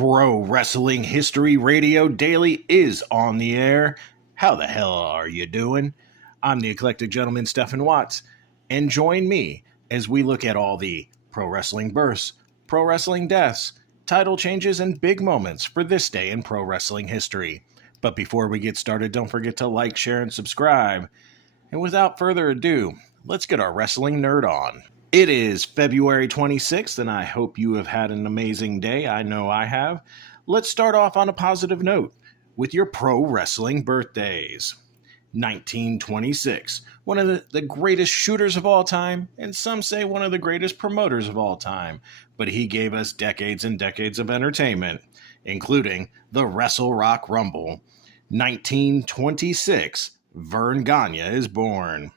Pro Wrestling History Radio Daily is on the air. How the hell are you doing? I'm the eclectic gentleman, Stephen Watts, and join me as we look at all the pro wrestling births, pro wrestling deaths, title changes, and big moments for this day in pro wrestling history. But before we get started, don't forget to like, share, and subscribe. And without further ado, let's get our wrestling nerd on. It is February 26th, and I hope you have had an amazing day. I know I have. Let's start off on a positive note with your pro wrestling birthdays. 1926, one of the greatest shooters of all time, and some say one of the greatest promoters of all time, but he gave us decades and decades of entertainment, including the Wrestle Rock Rumble. 1926, Verne Gagne is born.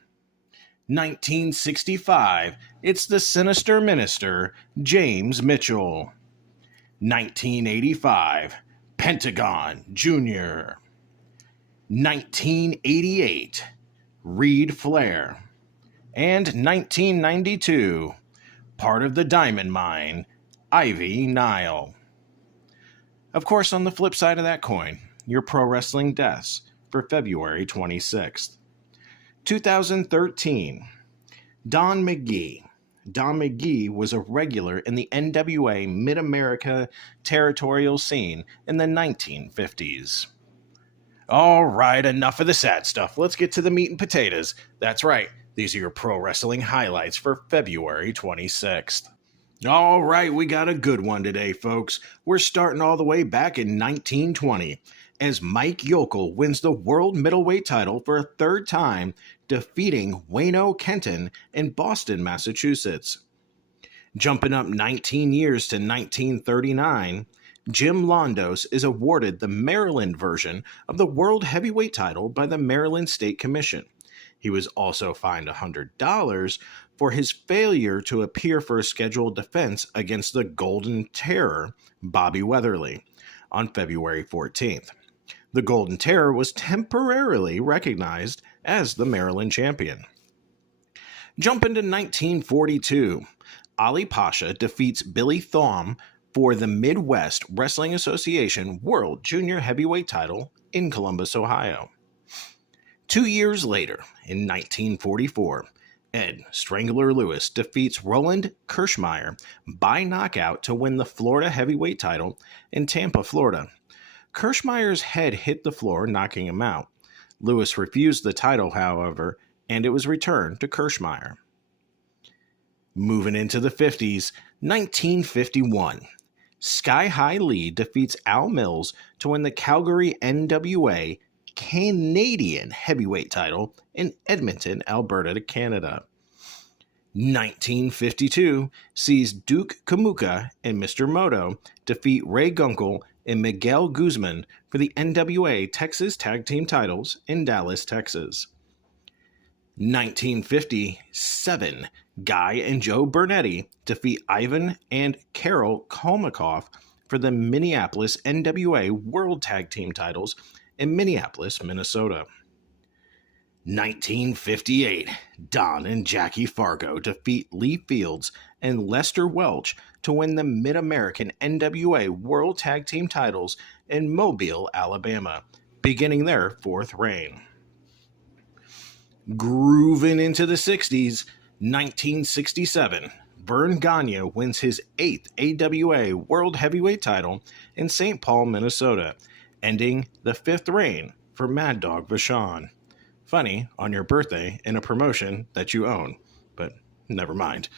1965, it's the Sinister Minister, James Mitchell. 1985, Pentagon Jr. 1988, Reed Flair. And 1992, part of the Diamond Mine, Ivy Nile. Of course, on the flip side of that coin, your pro wrestling deaths for February 26th. 2013, Don McGee. Don McGee was a regular in the NWA Mid-America territorial scene in the 1950s. All right, enough of the sad stuff. Let's get to the meat and potatoes. That's right, these are your pro wrestling highlights for February 26th. All right, we got a good one today, folks. We're starting all the way back in 1920. As Mike Yokel wins the world middleweight title for a third time, defeating Wayno Kenton in Boston, Massachusetts. Jumping up 19 years to 1939, Jim Londos is awarded the Maryland version of the world heavyweight title by the Maryland State Commission. He was also fined $100 for his failure to appear for a scheduled defense against the Golden Terror, Bobby Weatherly, on February 14th. The Golden Terror was temporarily recognized as the Maryland champion. Jump into 1942. Ali Pasha defeats Billy Thom for the Midwest Wrestling Association World Junior Heavyweight title in Columbus, Ohio. 2 years later, in 1944, Ed Strangler Lewis defeats Roland Kirschmeyer by knockout to win the Florida Heavyweight title in Tampa, Florida. Kirschmeyer's head hit the floor, knocking him out. Lewis refused the title, however, and it was returned to Kirschmeyer. Moving into the 50s, 1951. Sky High Lee defeats Al Mills to win the Calgary NWA Canadian Heavyweight title in Edmonton, Alberta, Canada. 1952 sees Duke Kamuka and Mr. Moto defeat Ray Gunkel and Miguel Guzman for the NWA Texas Tag Team titles in Dallas, Texas. 1957, Guy and Joe Bernetti defeat Ivan and Carol Kolmakoff for the Minneapolis NWA World Tag Team titles in Minneapolis, Minnesota. 1958, Don and Jackie Fargo defeat Lee Fields and Lester Welch to win the Mid-American NWA World Tag Team titles in Mobile, Alabama, beginning their fourth reign. Grooving into the 60s, 1967, Verne Gagne wins his 8th AWA World Heavyweight title in St. Paul, Minnesota, ending the 5th reign for Mad Dog Vachon. Funny, on your birthday in a promotion that you own, but never mind.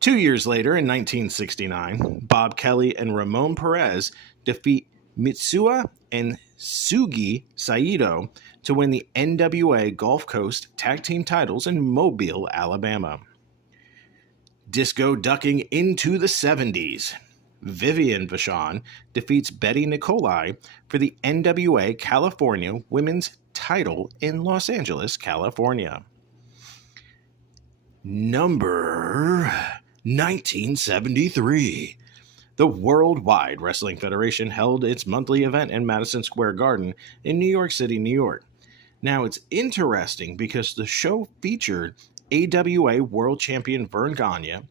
2 years later, in 1969, Bob Kelly and Ramon Perez defeat Mitsuya and Sugi Saito to win the NWA Gulf Coast Tag Team titles in Mobile, Alabama. Disco ducking into the 70s. Vivian Vachon defeats Betty Nicolai for the NWA California Women's title in Los Angeles, California. Number 1973. The Worldwide Wrestling Federation held its monthly event in Madison Square Garden in New York City, New York. Now, it's interesting because the show featured AWA World Champion Verne Gagne,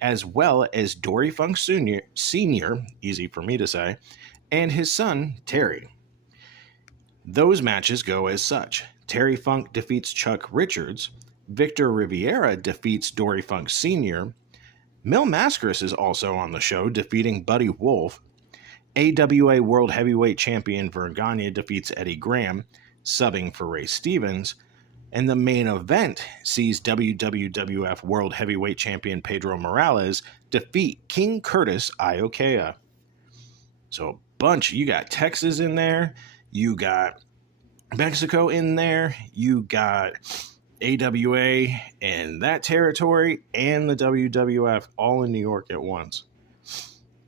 as well as Dory Funk Sr., easy for me to say, and his son, Terry. Those matches go as such. Terry Funk defeats Chuck Richards, Victor Riviera defeats Dory Funk Sr., Mil Mascaras is also on the show, defeating Buddy Wolf, AWA World Heavyweight Champion Vern Gagne defeats Eddie Graham, subbing for Ray Stevens, and the main event sees WWF World Heavyweight Champion Pedro Morales defeat King Curtis Iokea. So a bunch. You got Texas in there, you got Mexico in there, you got AWA and that territory, and the WWF all in New York at once.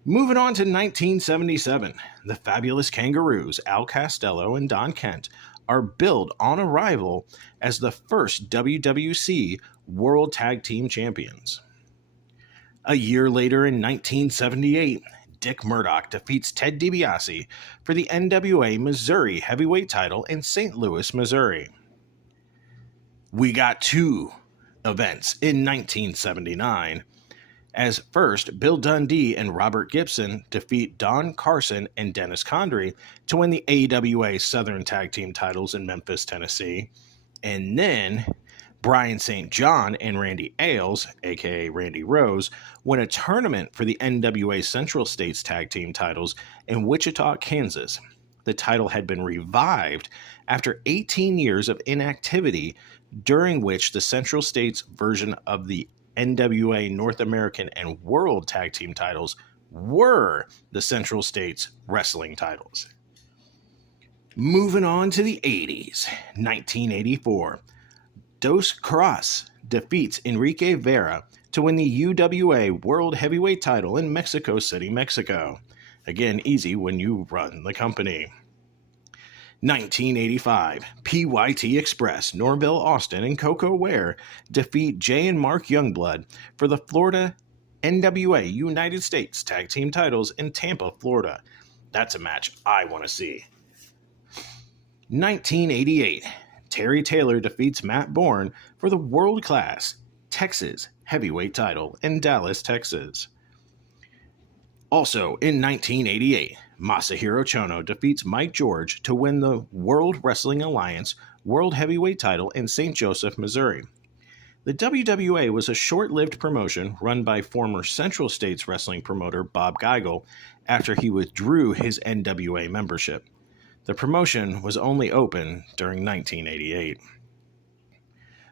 Moving on to 1977, the Fabulous Kangaroos, Al Costello and Don Kent, are billed on arrival as the first WWC World Tag Team Champions. A year later in 1978, Dick Murdoch defeats Ted DiBiase for the NWA Missouri Heavyweight title in St. Louis, Missouri. We got two events in 1979. As first, Bill Dundee and Robert Gibson defeat Don Carson and Dennis Condrey to win the AWA Southern Tag Team titles in Memphis, Tennessee. And then Brian St. John and Randy Ailes, aka Randy Rose, win a tournament for the NWA Central States Tag Team titles in Wichita, Kansas. The title had been revived after 18 years of inactivity, during which the Central States version of the NWA North American and World Tag Team titles were the Central States Wrestling titles. Moving on to the 80s, 1984. Dos Caras defeats Enrique Vera to win the UWA World Heavyweight title in Mexico City, Mexico. Again, easy when you run the company. 1985, PYT Express, Norville Austin and Coco Ware defeat Jay and Mark Youngblood for the Florida NWA United States Tag Team titles in Tampa, Florida. That's a match I want to see. 1988, Terry Taylor defeats Matt Bourne for the World Class Texas Heavyweight title in Dallas, Texas. Also in 1988, Masahiro Chono defeats Mike George to win the World Wrestling Alliance World Heavyweight title in St. Joseph, Missouri. The WWA was a short-lived promotion run by former Central States wrestling promoter Bob Geigel after he withdrew his NWA membership. The promotion was only open during 1988.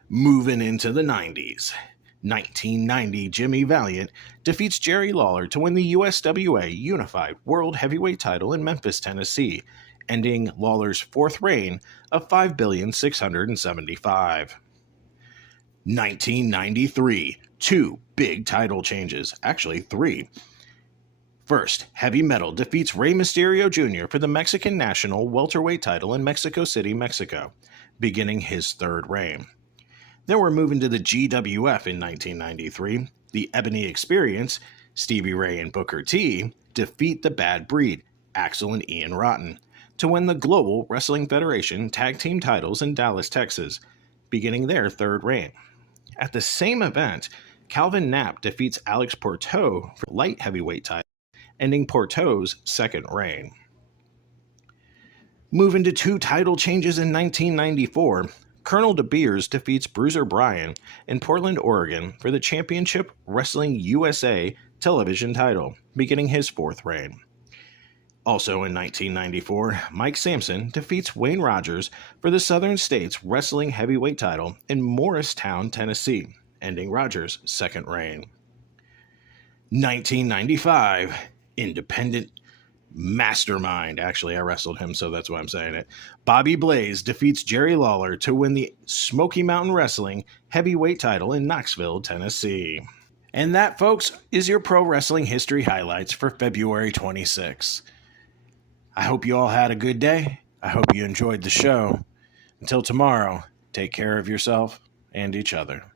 Moving into the 90s. 1990, Jimmy Valiant defeats Jerry Lawler to win the USWA Unified World Heavyweight title in Memphis, Tennessee, ending Lawler's fourth reign of 5,675. 1993, two big title changes, actually three. First, Heavy Metal defeats Rey Mysterio Jr. for the Mexican National Welterweight title in Mexico City, Mexico, beginning his third reign. Then we're moving to the GWF in 1993. The Ebony Experience, Stevie Ray and Booker T, defeat the Bad Breed, Axel and Ian Rotten, to win the Global Wrestling Federation Tag Team titles in Dallas, Texas, beginning their third reign. At the same event, Calvin Knapp defeats Alex Porteau for light heavyweight title, ending Porteau's second reign. Moving to two title changes in 1994, Colonel De Beers defeats Bruiser Bryan in Portland, Oregon for the Championship Wrestling USA television title, beginning his fourth reign. Also in 1994, Mike Sampson defeats Wayne Rogers for the Southern States Wrestling Heavyweight title in Morristown, Tennessee, ending Rogers' second reign. 1995, Independent Mastermind. Actually, I wrestled him, so that's why I'm saying it. Bobby Blaze defeats Jerry Lawler to win the Smoky Mountain Wrestling Heavyweight title in Knoxville, Tennessee. And that, folks, is your pro wrestling history highlights for February 26. I hope you all had a good day. I hope you enjoyed the show. Until tomorrow, take care of yourself and each other.